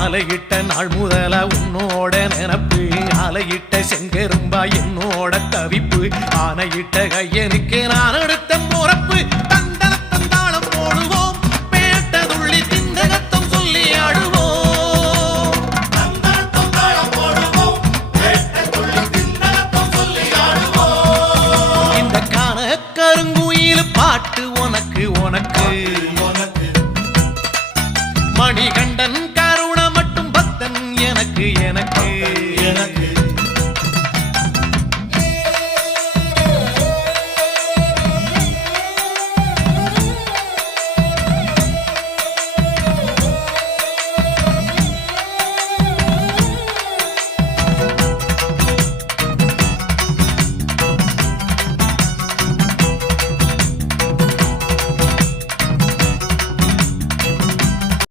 மாலையிட்ட நாள் முதல உன்னோட நினப்பு ஆலையிட்ட செங்கரும்பா என்னோட தவிப்பு ஆனையிட்ட கையனுக்கு நான் எடுத்த முறப்பு தந்தாளம் போடுவோம் பேட்டதுள்ளி திண்டகத்தம் சொல்லி ஆடுவோம் இந்த காண கருங்குயில் பாட்டு உனக்கு உனக்கு மணிகண்டன்